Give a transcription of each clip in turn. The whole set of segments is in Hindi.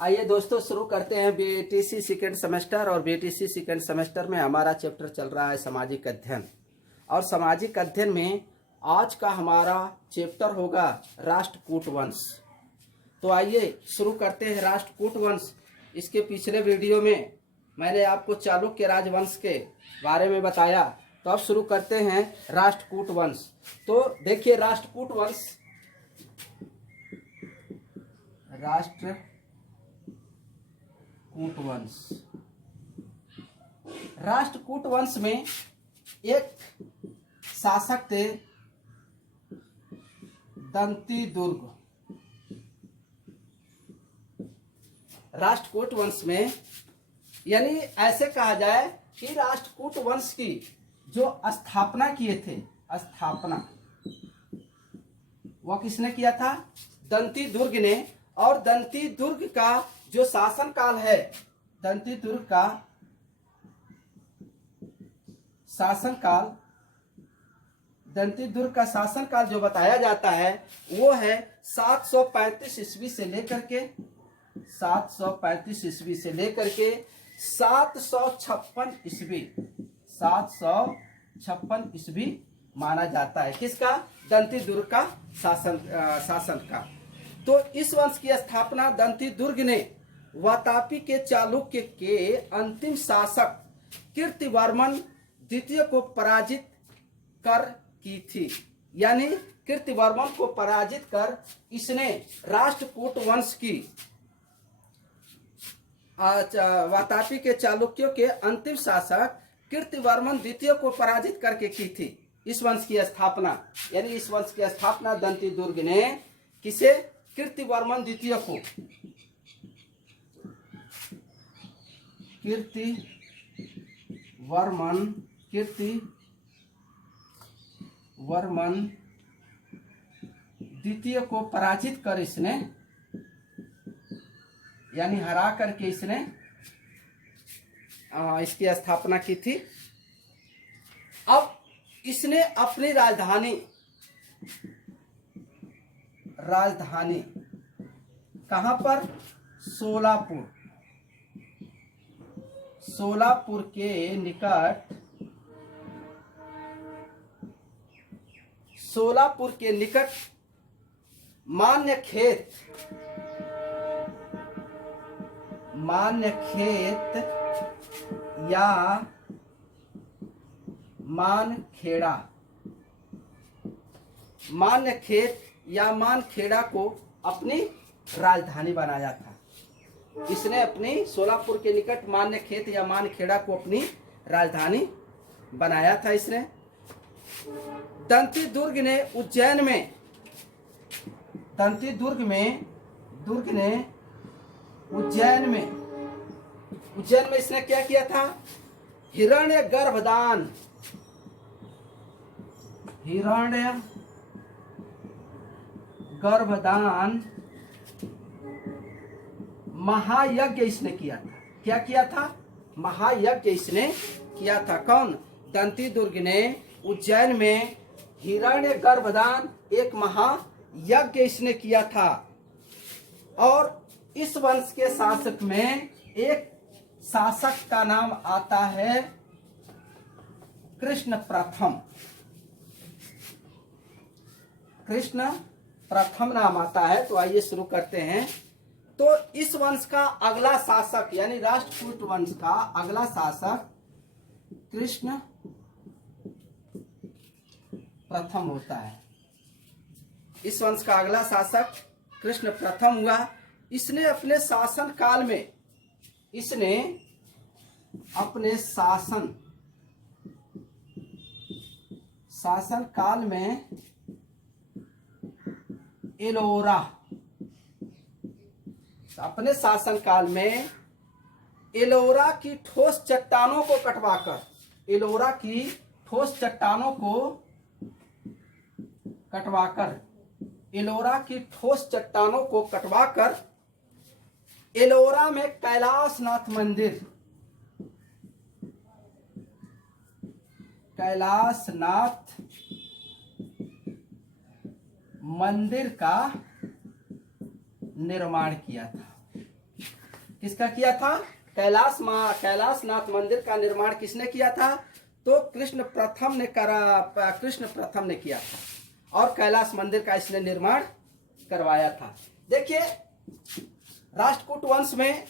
आइए दोस्तों, शुरू करते हैं बीटीसी सेकेंड सेमेस्टर। और बीटीसी सेकेंड सेमेस्टर में हमारा चैप्टर चल रहा है सामाजिक अध्ययन। और सामाजिक अध्ययन में आज का हमारा चैप्टर होगा राष्ट्रकूट वंश। तो आइए शुरू करते हैं राष्ट्रकूट वंश। इसके पिछले वीडियो में मैंने आपको चालुक्य राजवंश के बारे में बताया, तो अब शुरू करते हैं राष्ट्रकूट वंश। तो देखिए, राष्ट्रकूट वंश राष्ट्रकूट वंश में एक शासक थे दंतीदुर्ग। राष्ट्रकूट वंश में यानी ऐसे कहा जाए कि राष्ट्रकूट वंश की जो स्थापना किए थे, वह किसने किया था? दंतीदुर्ग ने। और दंतीदुर्ग का जो शासन काल है, दंतीदुर्ग का शासन काल जो बताया जाता है वो है 735 ईस्वी से लेकर के 756 ईस्वी माना जाता है। किसका? दंतीदुर्ग का शासन का। तो इस वंश की स्थापना दंतीदुर्ग ने वातापी के चालुक्य के अंतिम शासक कीर्तिवर्मन द्वितीय को पराजित कर की थी। यानी कीर्तिवर्मन को पराजित कर इसने राष्ट्रकूट वंश की वातापी के चालुक्यों के अंतिम शासक कीर्तिवर्मन द्वितीय को पराजित करके की थी इस वंश की स्थापना। यानी इस वंश की स्थापना दंतीदुर्ग ने किसे? कीर्तिवर्मन द्वितीय को। कीर्तिवर्मन द्वितीय को पराजित कर इसने, यानी हरा करके इसने इसकी स्थापना की थी। अब इसने अपनी राजधानी कहां पर? सोलापुर के निकट मान्यखेत या मानखेड़ा को अपनी राजधानी बनाया था। इसने अपनी सोलापुर के निकट मान्यखेत या मानखेड़ा को अपनी राजधानी बनाया था इसने। दंतीदुर्ग ने उज्जैन में इसने क्या किया था? हिरण्य गर्भदान महायज्ञ इसने किया था। क्या किया था? महायज्ञ इसने किया था। कौन? दंतीदुर्ग ने उज्जैन में हिरण्य गर्भदान एक महायज्ञ इसने किया था। और इस वंश के शासक में एक शासक का नाम आता है कृष्ण प्रथम नाम आता है। तो आइए शुरू करते हैं। तो इस वंश का अगला शासक यानी राष्ट्रकूट वंश का अगला शासक कृष्ण प्रथम होता है। इस वंश का अगला शासक कृष्ण प्रथम हुआ। इसने अपने शासन काल में एलोरा की ठोस चट्टानों को कटवाकर एलोरा में कैलाशनाथ मंदिर का निर्माण किया था। किसका किया था? कैलाशनाथ मंदिर का निर्माण किसने किया था? तो कृष्ण प्रथम ने किया था और कैलाश मंदिर का इसने निर्माण करवाया था। देखिए, राष्ट्रकूट वंश में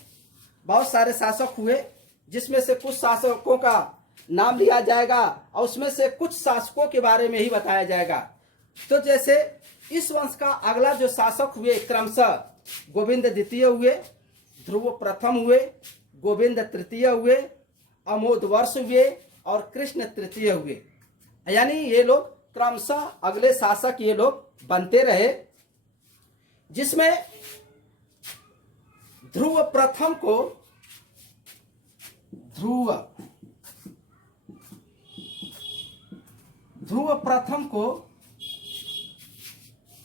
बहुत सारे शासक हुए, जिसमें से कुछ शासकों का नाम लिया जाएगा और उसमें से कुछ शासकों के बारे में ही बताया जाएगा। तो जैसे इस वंश का अगला जो शासक हुए क्रमशः गोविंद द्वितीय हुए, ध्रुव प्रथम हुए, गोविंद तृतीय हुए, अमोद वर्ष हुए और कृष्ण तृतीय हुए। यानी ये लोग क्रमशः अगले शासक ये लोग बनते रहे, जिसमें ध्रुव प्रथम को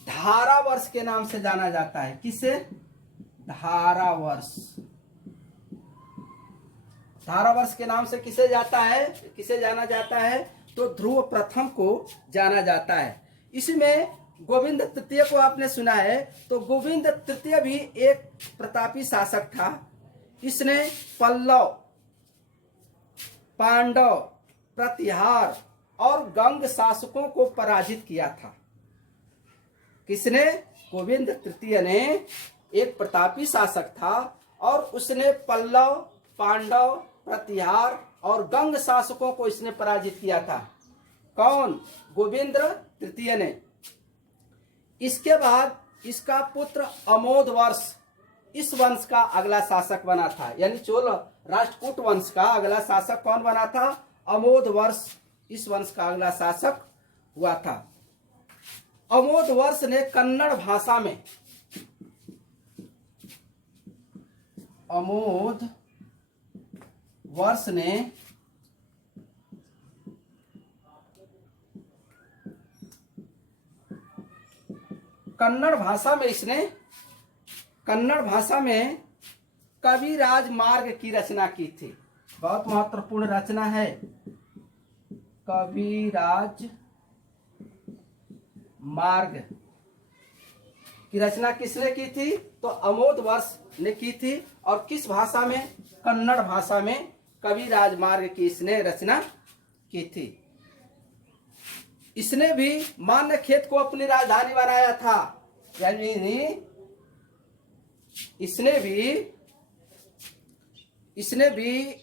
धारावर्ष के नाम से जाना जाता है। किसे? धारावर्ष के नाम से किसे जाना जाता है? तो ध्रुव प्रथम को जाना जाता है। इसमें गोविंद तृतीय को आपने सुना है, तो गोविंद तृतीय भी एक प्रतापी शासक था। इसने पल्लव, पांडव, प्रतिहार और गंग शासकों को पराजित किया था। किसने? गोविंद तृतीय ने एक प्रतापी शासक था और उसने पल्लव, पांडव, प्रतिहार और गंग शासकों को इसने पराजित किया था। कौन? गोविंद तृतीय ने। इसके बाद इसका पुत्र अमोद वर्ष इस वंश का अगला शासक बना था। यानी चोल राष्ट्रकूट वंश का अगला शासक कौन बना था? अमोद वर्ष इस वंश का अगला शासक हुआ था। अमोद वर्ष ने कन्नड़ भाषा में कन्नड़ भाषा में कविराज मार्ग की रचना की थी। बहुत महत्वपूर्ण रचना है। कविराज मार्ग की रचना किसने की थी? तो अमोद वर्ष ने की थी। और किस भाषा में? कन्नड़ भाषा में कविराज मार्ग की इसने रचना की थी। इसने भी मान्यखेत को अपनी राजधानी बनाया था। यानी इसने भी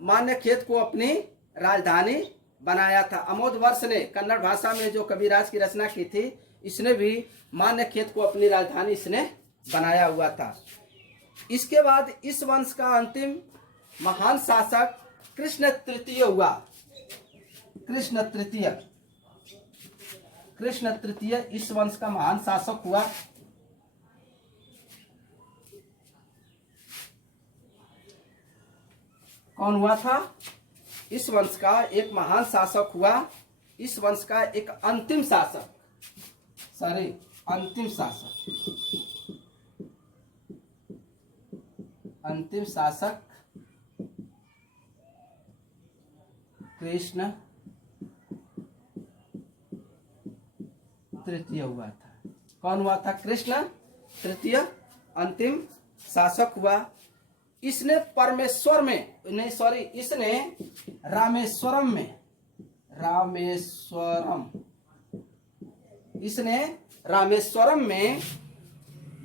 मान्यखेत को अपनी राजधानी बनाया था। अमोद वर्ष ने कन्नड़ भाषा में जो कविराज की रचना की थी, इसने भी मान्यखेत को अपनी राजधानी इसने बनाया हुआ था। इसके बाद इस वंश का अंतिम महान शासक कृष्ण तृतीय हुआ। कृष्ण तृतीय इस वंश का महान शासक हुआ। कौन हुआ था? इस वंश का एक महान शासक हुआ। इस वंश का एक अंतिम शासक कृष्ण तृतीय हुआ था। कौन हुआ था? कृष्ण तृतीय अंतिम शासक हुआ। इसने रामेश्वरम में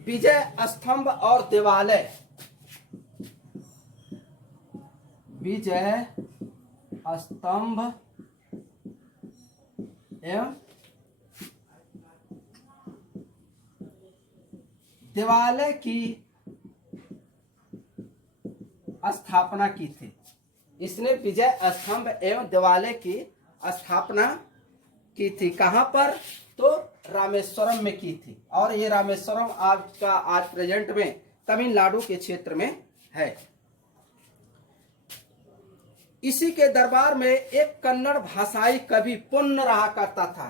विजय स्तंभ और देवालय एवं देवालय की स्थापना की थी। इसने विजय स्तंभ एवं देवालय की स्थापना की थी। कहां पर? तो रामेश्वरम में की थी। और ये रामेश्वरम आज प्रेजेंट में तमिलनाडु के क्षेत्र में है। इसी के दरबार में एक कन्नड़ भाषाई कवि पुण्य रहा करता था।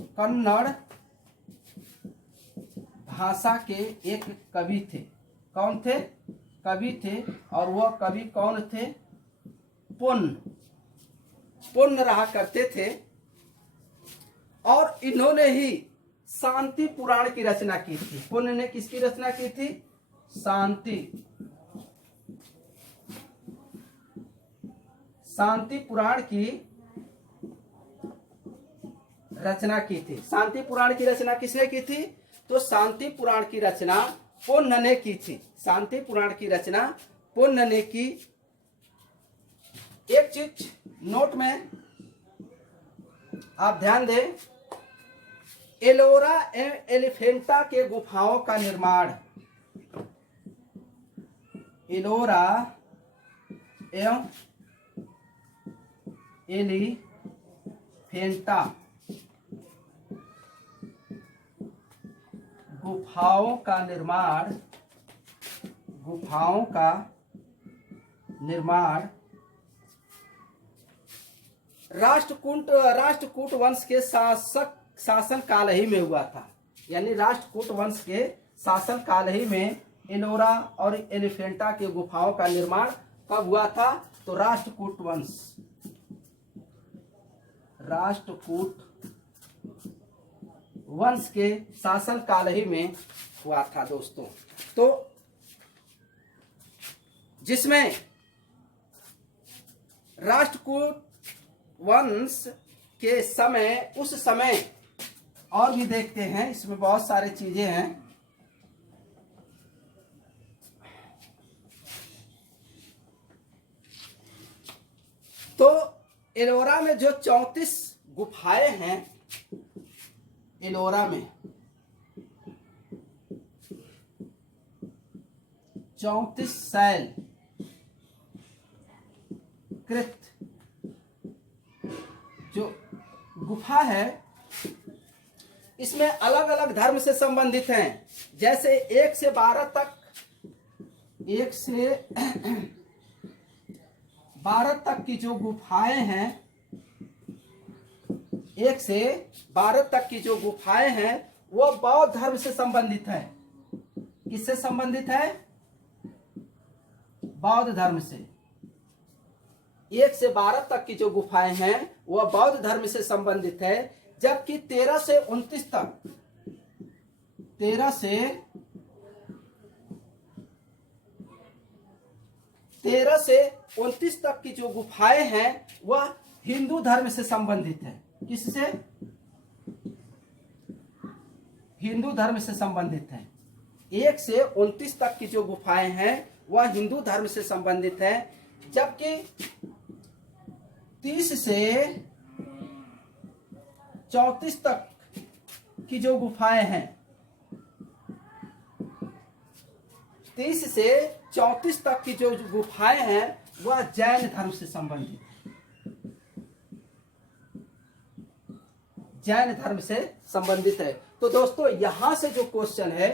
कन्नड़ भाषा के एक कवि थे। कौन थे? कवि थे। और वह कवि कौन थे? पुण्य रहा करते थे। और इन्होंने ही शांति पुराण की रचना की थी। पुण्य ने किसकी रचना की थी? शांति पुराण की रचना की थी। शांति पुराण की रचना किसने की थी? तो शांति पुराण की रचना पुण्य ने की थी। शांति पुराण की रचना पुण्य ने की। एक चीज नोट में आप ध्यान दें, एलोरा एवं एलिफेंटा के गुफाओं का निर्माण, एलोरा एवं एलिफेंटा गुफाओं का निर्माण राष्ट्रकूट वंश के शासन काल ही में हुआ था। यानी राष्ट्रकूट वंश के शासन काल ही में एलोरा और एलिफेंटा के गुफाओं का निर्माण कब हुआ था? तो राष्ट्रकूट वंश के शासन काल ही में हुआ था दोस्तों। तो जिसमें राष्ट्रकूट वंश के समय, उस समय और भी देखते हैं, इसमें बहुत सारी चीजें हैं। तो एलोरा में जो 34 गुफाएं हैं, एलोरा में 34 शैल कृत जो गुफा है, इसमें अलग अलग धर्म से संबंधित हैं। जैसे 1 से 12 तक, 1 से 12 तक की जो गुफाएं हैं, 1 से 12 तक की जो गुफाएं हैं वो बौद्ध धर्म से संबंधित है। किससे संबंधित है? बौद्ध धर्म से। 1 से 12 तक की जो गुफाएं हैं वह बौद्ध धर्म से संबंधित है। जबकि 13 से 29 तक, 13 से 29 तक की जो गुफाएं हैं वह हिंदू धर्म से संबंधित है। किससे? हिंदू धर्म से संबंधित है। 1 से 29 तक की जो गुफाएं हैं वह हिंदू धर्म से संबंधित है। जबकि 30 से 34 तक की जो गुफाएं हैं, 30 से 34 तक की जो गुफाएं हैं वह जैन धर्म से संबंधित है। जैन धर्म से संबंधित है। तो दोस्तों यहां से जो क्वेश्चन है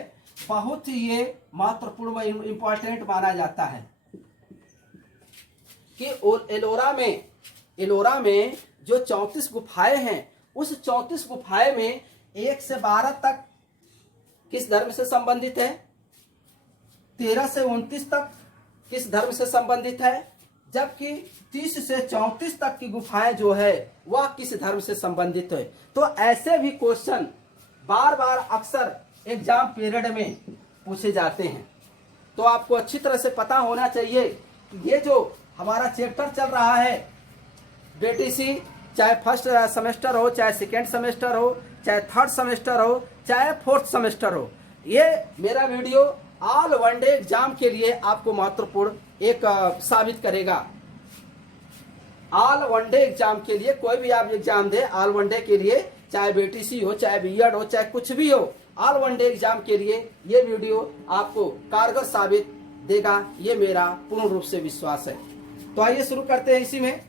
बहुत ही ये महत्वपूर्ण इंपॉर्टेंट माना जाता है कि एलोरा में जो 34 गुफाएं हैं, उस 34 गुफाएं में 1 से 12 तक किस धर्म से संबंधित है? 13 से 29 तक किस धर्म से संबंधित है? जबकि 30 से 34 तक की गुफाएं जो है वह किस धर्म से संबंधित है। तो ऐसे भी क्वेश्चन बार बार अक्सर एग्जाम पीरियड में पूछे जाते हैं। तो आपको अच्छी तरह से पता होना चाहिए कि ये जो हमारा चैप्टर चल रहा है बीटीसी, चाहे फर्स्ट सेमेस्टर हो, चाहे सेकेंड सेमेस्टर हो, चाहे थर्ड सेमेस्टर हो, चाहे फोर्थ सेमेस्टर हो, ये मेरा वीडियो ऑल वनडे एग्जाम के लिए आपको महत्वपूर्ण एक साबित करेगा। ऑल वनडे एग्जाम के लिए कोई भी आप एग्जाम दे, ऑल वनडे के लिए, चाहे बीटीसी हो, चाहे बीएड हो, चाहे कुछ भी हो, ऑल वनडे एग्जाम के लिए ये वीडियो आपको कारगर साबित देगा, ये मेरा पूर्ण रूप से विश्वास है। तो आइए शुरू करते हैं इसी में।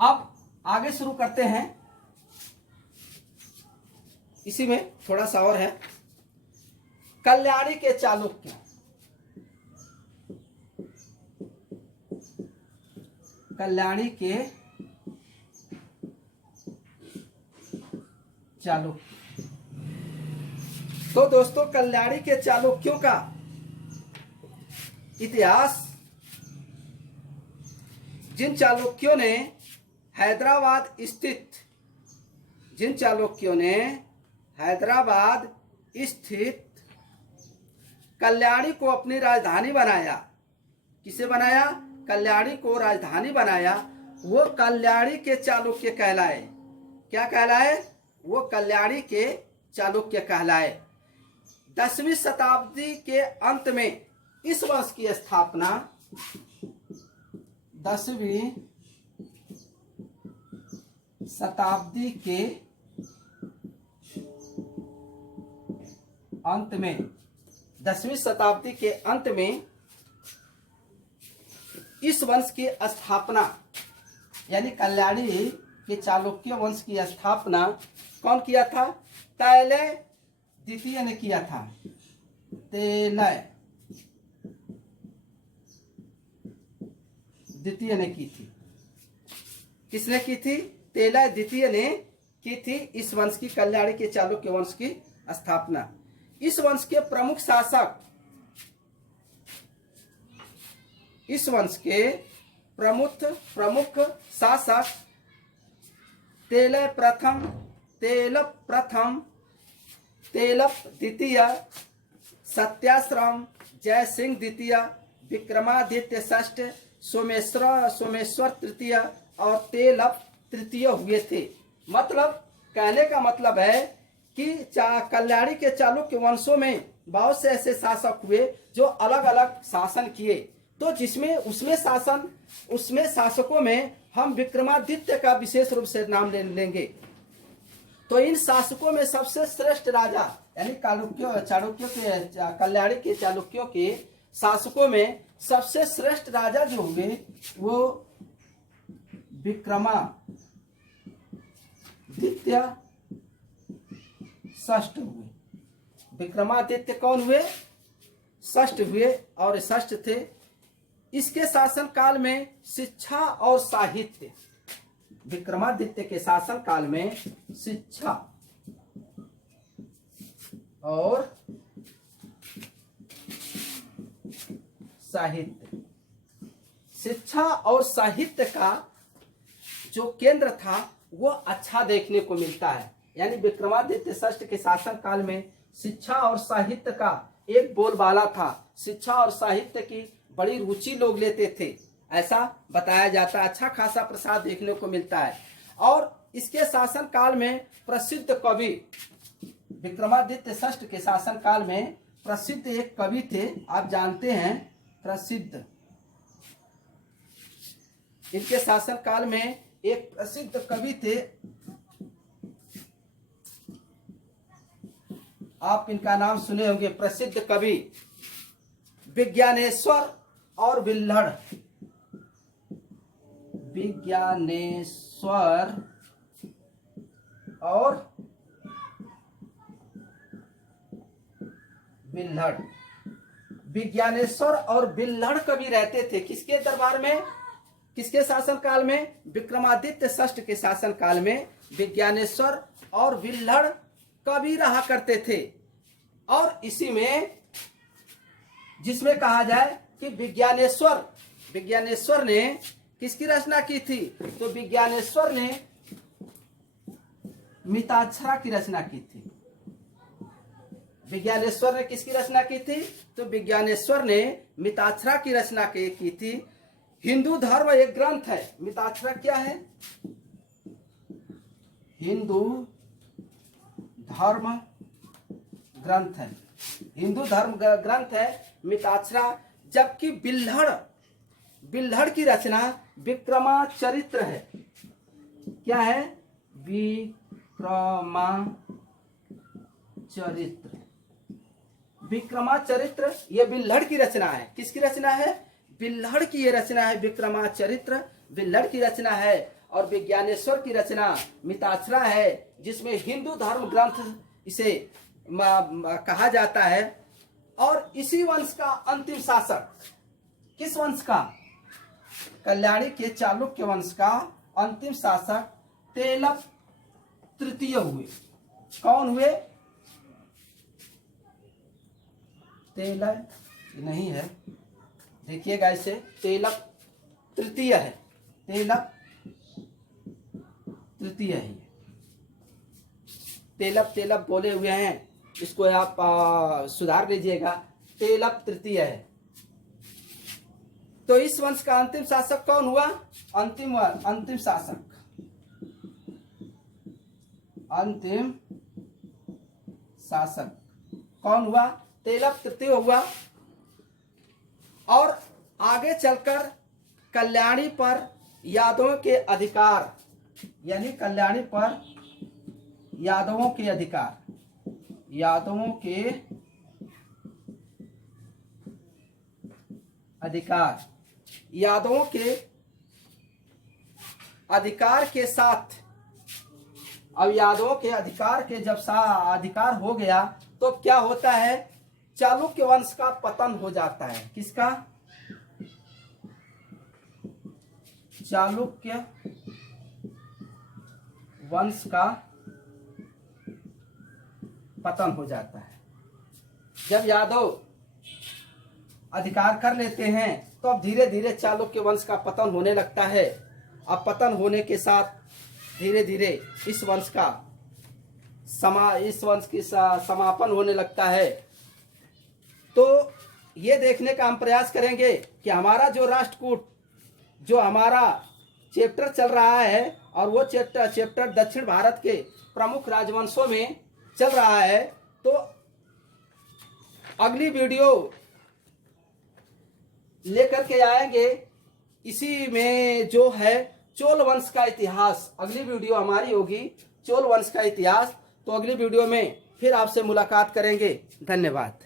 अब आगे शुरू करते हैं, इसी में थोड़ा सा और है। कल्याणी के चालुक्य, कल्याणी के चालुक्य। तो दोस्तों कल्याणी के चालुक्यों का इतिहास जिन चालुक्यों ने हैदराबाद स्थित कल्याणी को अपनी राजधानी बनाया। किसे बनाया? कल्याणी को राजधानी बनाया। वो कल्याणी के चालुक्य कहलाए। क्या कहलाए? वो कल्याणी के चालुक्य कहलाए। 10वीं शताब्दी के अंत में इस वंश की स्थापना 10वीं शताब्दी के अंत में 10वीं शताब्दी के अंत में इस वंश की स्थापना यानी कल्याणी के चालुक्य वंश की स्थापना कौन किया था? तैलय द्वितीय ने किया था। तैलय द्वितीय ने की थी। किसने की थी? तैलय द्वितीय ने की थी इस वंश की, कल्याणी के चालुक्य वंश की स्थापना। इस वंश के प्रमुख शासक, इस वंश के प्रमुख शासक तेलप प्रथम, तेलप द्वितीय, सत्याश्रम, जयसिंह द्वितीय, विक्रमादित्य षष्ठ, सोमेश्वर तृतीय और तेलप तृतीय हुए थे। मतलब कहने का मतलब है कि कल्याणी के चालुक्य वंशों में बहुत से ऐसे शासक हुए जो अलग अलग शासन किए। तो जिसमें उसमें शासकों में हम विक्रमादित्य का विशेष रूप से नाम लेंगे। तो इन शासकों में सबसे श्रेष्ठ राजा यानी चालुक्यों के कल्याणी के चालुक्यों के शासकों में सबसे श्रेष्ठ राजा जो हुए वो विक्रमादित्य षष्ठ हुए। विक्रमादित्य कौन हुए? षष्ठ हुए। और षष्ठ थे। इसके शासन काल में शिक्षा और साहित्य, विक्रमादित्य के शासन काल में शिक्षा और साहित्य, शिक्षा और साहित्य का जो केंद्र था वो अच्छा देखने को मिलता है। यानी विक्रमादित्य षष्ठ के शासन काल में शिक्षा और साहित्य का एक बोलबाला था। शिक्षा और साहित्य की बड़ी रुचि लोग लेते थे, ऐसा बताया जाता है। अच्छा खासा प्रसाद देखने को मिलता है। और इसके शासन काल में प्रसिद्ध कवि, विक्रमादित्य षष्ठ के शासन काल में प्रसिद्ध एक कवि थे, आप जानते हैं, प्रसिद्ध, इनके शासन काल में एक प्रसिद्ध कवि थे, आप इनका नाम सुने होंगे, प्रसिद्ध कवि विज्ञानेश्वर और बिल्हड़। विज्ञानेश्वर और बिल्हड़। विज्ञानेश्वर और बिल्हड़ कवि रहते थे किसके दरबार में? किसके शासन काल में? विक्रमादित्य षष्ठ के शासन काल में विज्ञानेश्वर और बिल्हड़ कवि रहा करते थे। और इसी में जिसमें कहा जाए कि विज्ञानेश्वर ने किसकी रचना की थी? तो विज्ञानेश्वर ने मिताक्षरा की रचना की थी। विज्ञानेश्वर ने किसकी रचना की थी? तो विज्ञानेश्वर ने मिताक्षरा की रचना की थी। हिंदू धर्म एक ग्रंथ है। मिताक्षरा क्या है? हिंदू धर्म ग्रंथ है। हिंदू धर्म ग्रंथ है मिताक्षरा। जबकि बिल्हड़ की रचना विक्रमाचरित्र है। क्या है? विक्रमाचरित्र ये बिल्हड़ की रचना है। किसकी रचना है? बिल्हड़ की ये रचना है। विक्रमाचरित्र बिल्हड़ की रचना है। और विज्ञानेश्वर की रचना मिताक्षरा है, जिसमें हिंदू धर्म ग्रंथ इसे कहा जाता है। और इसी वंश का अंतिम शासक, किस वंश का? कल्याणी के चालुक्य वंश का अंतिम शासक तेलप तृतीय हुए। कौन हुए? तेलय नहीं है, देखिएगा इसे, तेलप तृतीय है। तेलप तृतीय है। तेलप तेलप बोले हुए हैं, इसको आप सुधार लीजिएगा। तेलप तृतीय है। तो इस वंश का अंतिम शासक कौन हुआ? अंतिम शासक, अंतिम शासक कौन हुआ? तेलप तृतीय हुआ। और आगे चलकर कल्याणी पर यादवों के अधिकार, यानी कल्याणी पर यादवों के अधिकार, यादवों के अधिकार, यादवों के अधिकार के साथ, अब यादवों के अधिकार के जब अधिकार हो गया तो क्या होता है? चालुक्य वंश का पतन हो जाता है। किसका? चालुक्य वंश का पतन हो जाता है। जब यादव अधिकार कर लेते हैं तो अब धीरे धीरे चालुक्य वंश का पतन होने लगता है। अब पतन होने के साथ धीरे धीरे इस वंश की समापन होने लगता है। तो ये देखने का हम प्रयास करेंगे कि हमारा जो राष्ट्रकूट, जो हमारा चैप्टर चल रहा है, और वो चैप्टर दक्षिण भारत के प्रमुख राजवंशों में चल रहा है। तो अगली वीडियो लेकर के आएंगे, इसी में जो है चोल वंश का इतिहास। अगली वीडियो हमारी होगी चोल वंश का इतिहास। तो अगली वीडियो में फिर आपसे मुलाकात करेंगे। धन्यवाद।